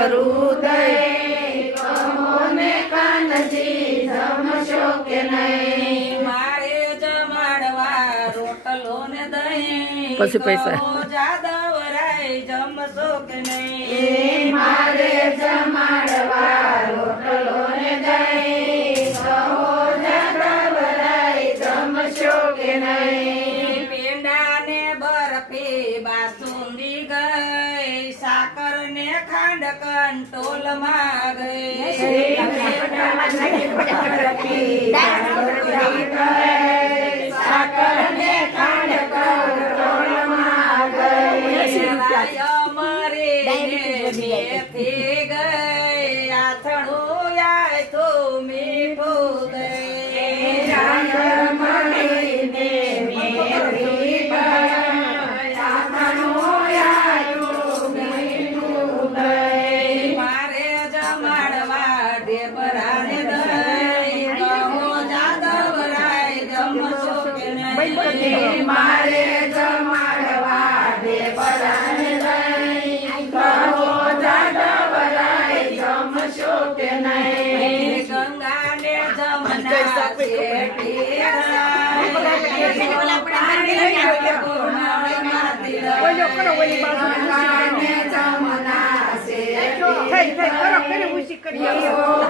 કરું દઈ કહો ને કાનજી જમશો કે નહીં મારે જમાડવા રોટલો ને દહીં પછી પૈસા. કહો જાદવરાય જમશો કે નહીં મારે જમાડવા રોટલો ને દઈ કહો જાદવરાય જમશો કે નહીં પેંડા ને બરફી બાસુંદી ગઈ સાકર ને ખાંડ કંટોલ માં સાકર ને ખાંડ કંટ્રોલમાં ગઈ મરે મેથી ગઈ આથણું આય તો મીઠું ગઈ મળીને મેરી મારે જમાડવા ઢેબરાને દહીં કહો જાદવરાય જમશો કે નહીં મારે જમાડવા ઢેબરાને દહીં કહો જાદવરાય જમશો કે નહીં ગંગાને જમના ગંગાને જમના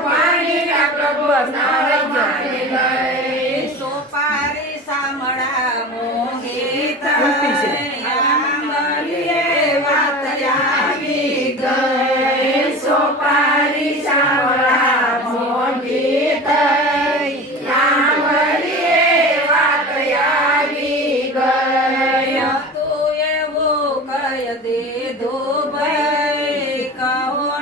પાણીના પ્રભુ સોપારી સામડા મોહિત આંગળીએ વાત આવી ગઈ સોપારી સાવળા મોઢી થઈ આંગળીએ વાત આવી ગઈ તું એવું કહી દીધું ભાઈ કહો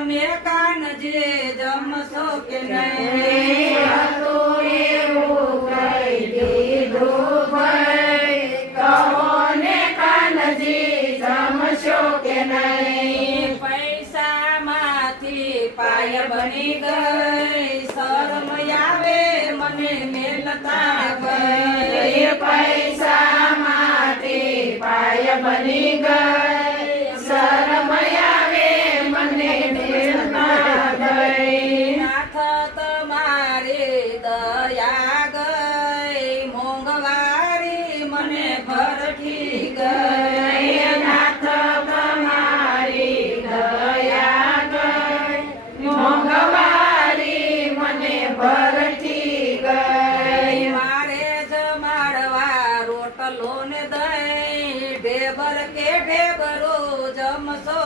ને કાનજી જમશો કે નહીં હતું એવું કહી દીધું ભાઈ કહો ને કાનજી જમશો કે નહીં પૈસામાંથી પાય બની ગઈ શરમ આવે મને મેલતા ગઈ પૈસા માટે પાય બની ગઈ